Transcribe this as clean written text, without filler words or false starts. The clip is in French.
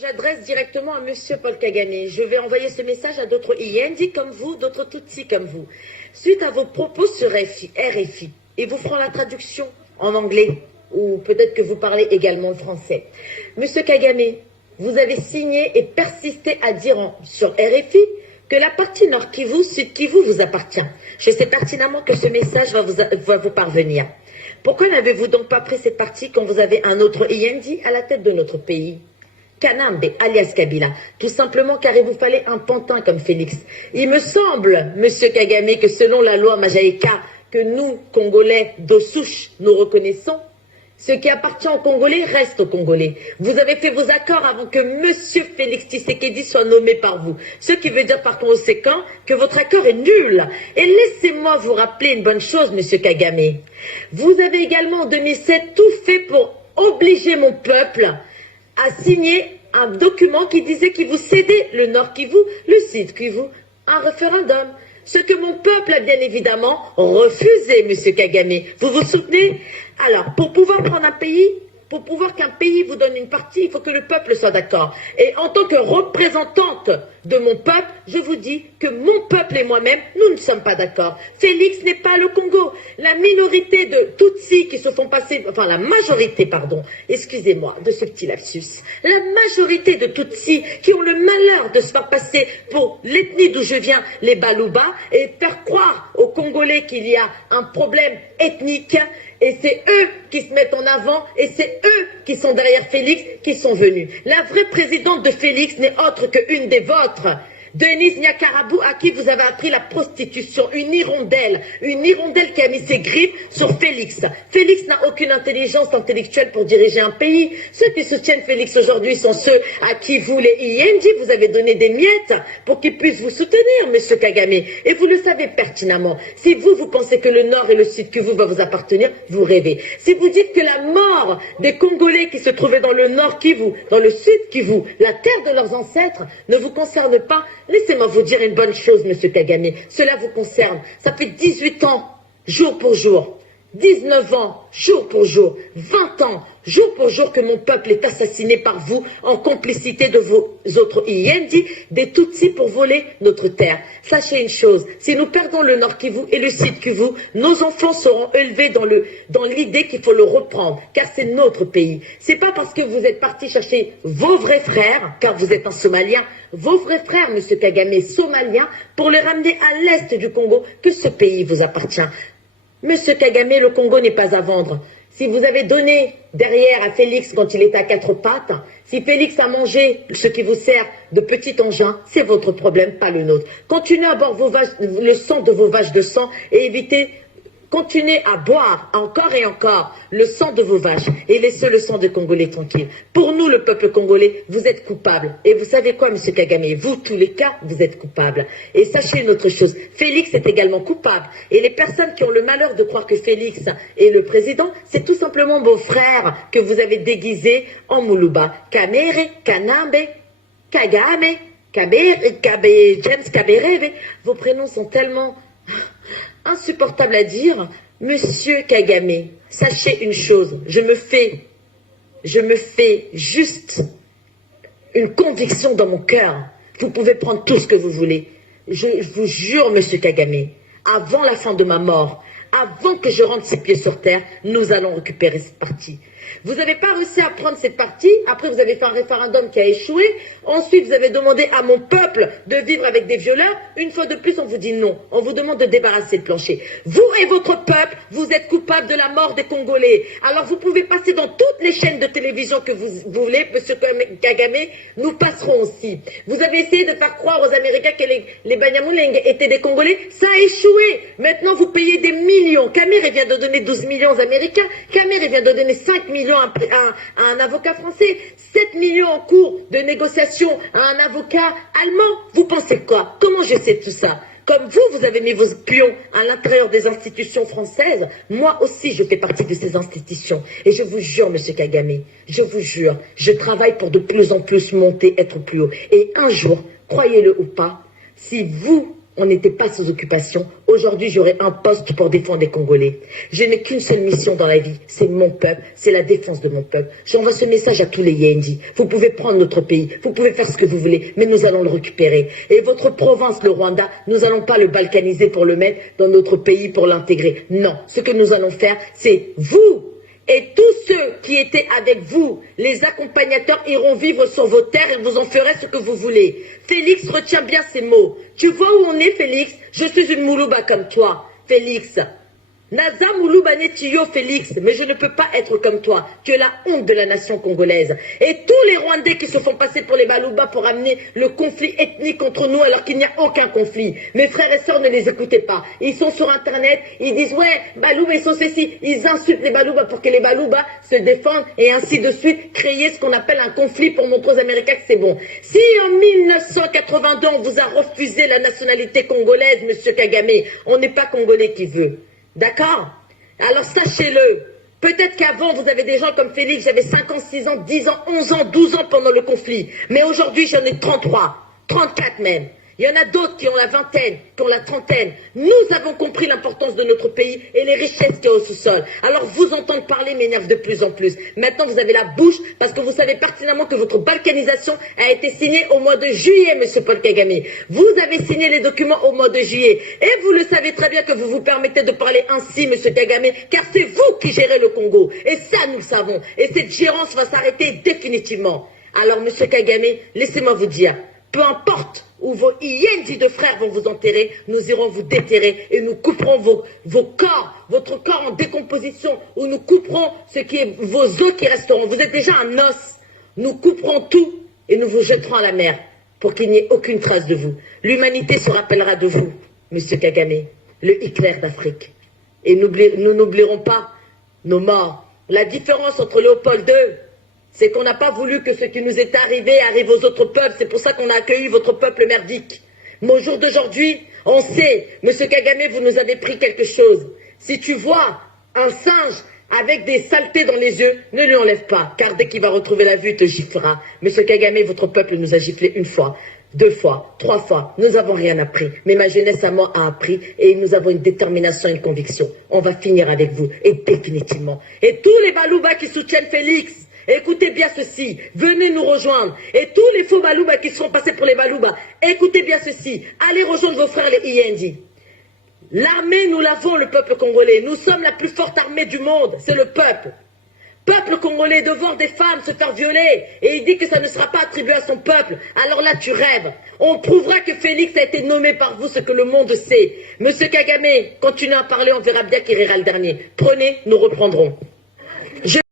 J'adresse directement à Monsieur Paul Kagame. Je vais envoyer ce message à d'autres Iendi comme vous, d'autres Tutsi comme vous. Suite à vos propos sur RFI, et vous ferons la traduction en anglais, ou peut-être que vous parlez également le français. Monsieur Kagame, vous avez signé et persisté à dire sur RFI que la partie Nord Kivu, Sud Kivu vous appartient. Je sais pertinemment que ce message va vous parvenir. Pourquoi n'avez-vous donc pas pris cette partie quand vous avez un autre Iendi à la tête de notre pays? Kanambe, alias Kabila, tout simplement car il vous fallait un pantin comme Félix. Il me semble, Monsieur Kagame, que selon la loi Majaïka, que nous, Congolais de souche, nous reconnaissons, ce qui appartient aux Congolais reste aux Congolais. Vous avez fait vos accords avant que Monsieur Félix Tshisekedi soit nommé par vous. Ce qui veut dire par conséquent que votre accord est nul. Et laissez-moi vous rappeler une bonne chose, Monsieur Kagame. Vous avez également en 2007 tout fait pour obliger mon peuple a signé un document qui disait qu'il vous cédait le Nord Kivu, le Sud Kivu, un référendum. Ce que mon peuple a bien évidemment refusé, Monsieur Kagame. Vous vous souvenez? Alors, pour pouvoir prendre un pays, pour pouvoir qu'un pays vous donne une partie, il faut que le peuple soit d'accord. Et en tant que représentante de mon peuple, je vous dis que mon peuple et moi-même, nous ne sommes pas d'accord. Félix n'est pas le Congo. La minorité de Tutsis qui se font passer, enfin la majorité, pardon, excusez-moi de ce petit lapsus, la majorité de Tutsis qui ont le malheur de se faire passer pour l'ethnie d'où je viens, les Baluba, et faire croire aux Congolais qu'il y a un problème ethnique. Et c'est eux qui se mettent en avant, et c'est eux qui sont derrière Félix, qui sont venus. La vraie présidente de Félix n'est autre qu'une des vôtres, Denise Nyakarabou, à qui vous avez appris la prostitution, une hirondelle qui a mis ses griffes sur Félix. Félix n'a aucune intelligence intellectuelle pour diriger un pays. Ceux qui soutiennent Félix aujourd'hui sont ceux à qui vous, les Iendi, vous avez donné des miettes pour qu'ils puissent vous soutenir, Monsieur Kagame. Et vous le savez pertinemment. Si vous pensez que le Nord et le Sud Kivu va vous appartenir, vous rêvez. Si vous dites que la mort des Congolais qui se trouvaient dans le Nord Kivu, dans le Sud Kivu, la terre de leurs ancêtres, ne vous concerne pas, laissez-moi vous dire une bonne chose, Monsieur Kagame. Cela vous concerne. Ça fait 18 ans, jour pour jour. 19 ans, jour pour jour. 20 ans, jour pour jour que mon peuple est assassiné par vous en complicité de vos autres Iendi, des Tutsis pour voler notre terre. Sachez une chose, si nous perdons le Nord Kivu et le Sud Kivu, nos enfants seront élevés dans l'idée qu'il faut le reprendre, car c'est notre pays. C'est pas parce que vous êtes parti chercher vos vrais frères, car vous êtes un Somalien, vos vrais frères, Monsieur Kagame, Somaliens, pour les ramener à l'est du Congo, que ce pays vous appartient. Monsieur Kagame, le Congo n'est pas à vendre. Si vous avez donné derrière à Félix quand il était à quatre pattes, si Félix a mangé ce qui vous sert de petit engin, c'est votre problème, pas le nôtre. Continuez à boire le sang de vos vaches de sang et évitez, continuez à boire encore et encore le sang de vos vaches et laissez le sang de Congolais tranquille. Pour nous, le peuple congolais, vous êtes coupables. Et vous savez quoi, Monsieur Kagame? Vous, tous les cas, vous êtes coupables. Et sachez une autre chose, Félix est également coupable. Et les personnes qui ont le malheur de croire que Félix est le président, c'est tout simplement vos frères que vous avez déguisés en Moulouba. Kamere, Kanambe, Kagame, James Kabereve. Vos prénoms sont tellement insupportable à dire. Monsieur Kagame, sachez une chose, je me fais juste une conviction dans mon cœur. Vous pouvez prendre tout ce que vous voulez. Je vous jure, Monsieur Kagame, avant la fin de ma mort, avant que je rentre ses pieds sur terre, nous allons récupérer cette partie. Vous n'avez pas réussi à prendre cette partie, après vous avez fait un référendum qui a échoué, ensuite vous avez demandé à mon peuple de vivre avec des violeurs, une fois de plus on vous dit non, on vous demande de débarrasser le plancher. Vous et votre peuple, vous êtes coupables de la mort des Congolais. Alors vous pouvez passer dans toutes les chaînes de télévision que vous voulez, Monsieur Kagame, nous passerons aussi. Vous avez essayé de faire croire aux Américains que les Banyamulenge étaient des Congolais, ça a échoué. Maintenant vous payez des millions. Kamere vient de donner 12 millions aux Américains, Kamere vient de donner 5 millions à un avocat français, 7 millions en cours de négociation à un avocat allemand. Vous pensez quoi? Comment je sais tout ça? Comme vous avez mis vos pions à l'intérieur des institutions françaises, moi aussi je fais partie de ces institutions. Et je vous jure, Monsieur Kagame, je vous jure, je travaille pour de plus en plus monter, être plus haut. Et un jour, croyez-le ou pas, si vous on n'était pas sous occupation. Aujourd'hui, j'aurai un poste pour défendre les Congolais. Je n'ai qu'une seule mission dans la vie, c'est mon peuple, c'est la défense de mon peuple. J'envoie ce message à tous les Yendi. Vous pouvez prendre notre pays, vous pouvez faire ce que vous voulez, mais nous allons le récupérer. Et votre province, le Rwanda, nous n'allons pas le balkaniser pour le mettre dans notre pays, pour l'intégrer. Non, ce que nous allons faire, c'est vous et tous ceux qui étaient avec vous, les accompagnateurs, iront vivre sur vos terres et vous en ferez ce que vous voulez. Félix, retiens bien ces mots. Tu vois où on est, Félix? Je suis une Moulouba comme toi, Félix. Naza Moulouba Netiyo, Félix, mais je ne peux pas être comme toi. Tu es la honte de la nation congolaise. Et tous les Rwandais qui se font passer pour les Balouba pour amener le conflit ethnique entre nous alors qu'il n'y a aucun conflit. Mes frères et sœurs, ne les écoutez pas. Ils sont sur Internet, ils disent ouais, Balouba, ils sont ceci. Ils insultent les Balouba pour que les Balouba se défendent et ainsi de suite, créer ce qu'on appelle un conflit pour montrer aux Américains que c'est bon. Si en 1982, on vous a refusé la nationalité congolaise, monsieur Kagame, on n'est pas Congolais qui veut. D'accord? Alors sachez-le, peut-être qu'avant vous avez des gens comme Félix, j'avais 5 ans, 6 ans, 10 ans, 11 ans, 12 ans pendant le conflit. Mais aujourd'hui j'en ai 33, 34 même. Il y en a d'autres qui ont la vingtaine, qui ont la trentaine. Nous avons compris l'importance de notre pays et les richesses qu'il y a au sous-sol. Alors vous entendre parler m'énerve de plus en plus. Maintenant vous avez la bouche parce que vous savez pertinemment que votre balkanisation a été signée au mois de juillet, monsieur Paul Kagame. Vous avez signé les documents au mois de juillet. Et vous le savez très bien que vous vous permettez de parler ainsi, monsieur Kagame, car c'est vous qui gérez le Congo. Et ça, nous le savons. Et cette gérance va s'arrêter définitivement. Alors, monsieur Kagame, laissez-moi vous dire, peu importe où vos Yendi de frères vont vous enterrer, nous irons vous déterrer et nous couperons vos corps, votre corps en décomposition, ou nous couperons ce qui est vos os qui resteront. Vous êtes déjà un os. Nous couperons tout et nous vous jetterons à la mer pour qu'il n'y ait aucune trace de vous. L'humanité se rappellera de vous, monsieur Kagame, le Hitler d'Afrique. Et nous n'oublierons pas nos morts. La différence entre Léopold II, c'est qu'on n'a pas voulu que ce qui nous est arrivé arrive aux autres peuples. C'est pour ça qu'on a accueilli votre peuple merdique. Mais au jour d'aujourd'hui, on sait, monsieur Kagame, vous nous avez pris quelque chose. Si tu vois un singe avec des saletés dans les yeux, ne lui enlève pas, car dès qu'il va retrouver la vue, il te giflera. Monsieur Kagame, votre peuple nous a giflé 1 fois, 2 fois, 3 fois. Nous n'avons rien appris, mais ma jeunesse à moi a appris et nous avons une détermination et une conviction. On va finir avec vous, et définitivement. Et tous les Balouba qui soutiennent Félix, écoutez bien ceci, venez nous rejoindre. Et tous les faux Balouba qui seront passés pour les Balouba, écoutez bien ceci, allez rejoindre vos frères les Yendi. L'armée, nous l'avons, le peuple congolais. Nous sommes la plus forte armée du monde, c'est le peuple. Peuple congolais, de voir des femmes se faire violer, et il dit que ça ne sera pas attribué à son peuple. Alors là, tu rêves. On prouvera que Félix a été nommé par vous, ce que le monde sait. Monsieur Kagame, continuez à parler, on verra bien qui rira le dernier. Prenez, nous reprendrons.